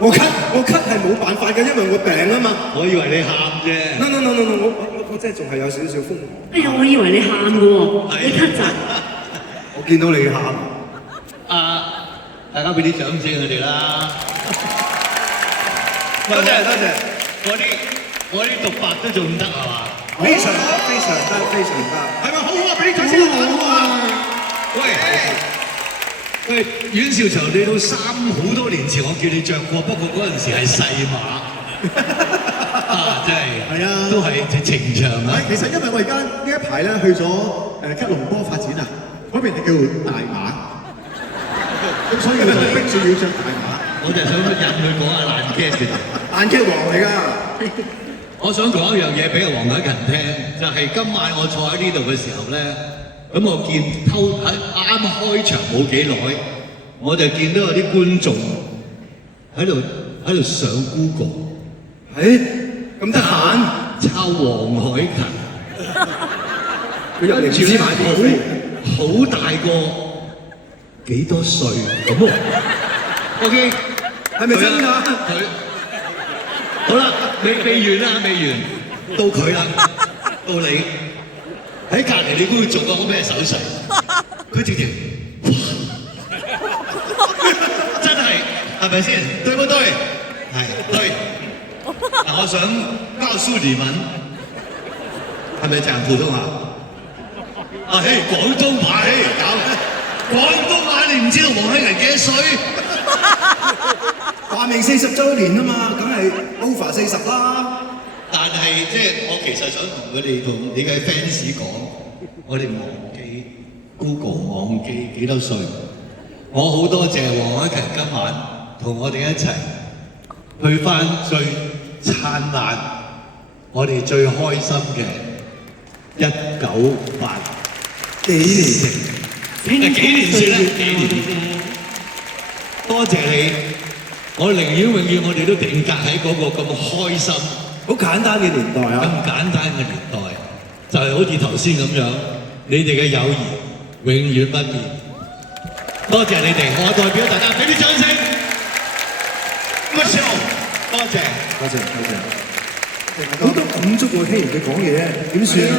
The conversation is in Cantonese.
我咳係冇辦法嘅，因為我病啊嘛。我以為你喊啫。No，我真係仲係有少少風。哎呀，我以為你喊嘅喎，你咳咋？我見到你喊。大家俾啲掌聲佢哋啦。多謝。我啲獨白都仲得係嘛？非常得。係咪好啊？俾啲掌聲好啊！喂，阮兆祥，你到好多年前我叫你着過，不過嗰陣時係細碼。真係，都係情長啊！其實因為我而家呢一排咧去咗吉隆坡發展啊，嗰邊係叫大碼，咁所以我就逼住要着大碼。我就係想引佢講下爛 case 嘅。爛 case 王嚟㗎。我想講一樣嘢俾阿黃凱芹聽，就係今晚我坐喺呢度嘅時候咧，咁我見啱開場冇幾耐，我就見到有啲觀眾喺度上 Google。咁得閒抄黃凱芹，佢入嚟唔知買邊飛，好大個，幾多歲咁喎 ？OK， 係咪真㗎？佢好啦，未完啦，未完，到佢啦，到你喺隔離，你估佢做個咩手勢？佢直情，真係咪先？對唔對？係對。嗱，我想告訴你們，係咪講普通話？廣東話，廣東話你唔知道黃凱芹幾多歲？話明40週年啊嘛，梗係 over 40啦。但係即係我其實想同佢哋同你嘅 fans 講，我哋忘記 Google 忘記幾多歲。我好多謝黃凱芹今晚同我哋一齊去翻最燦爛，我哋最開心嘅1980幾年先啦，幾年。多謝你，我寧願永遠我哋都定格喺嗰個咁開心、好簡單嘅年代啊！咁簡單嘅年代，就係好似頭先咁樣，你哋嘅友誼永遠不變。多謝你哋，我代表大家俾啲掌聲。多謝。好多感觸喎，聽完佢講嘢點算啊？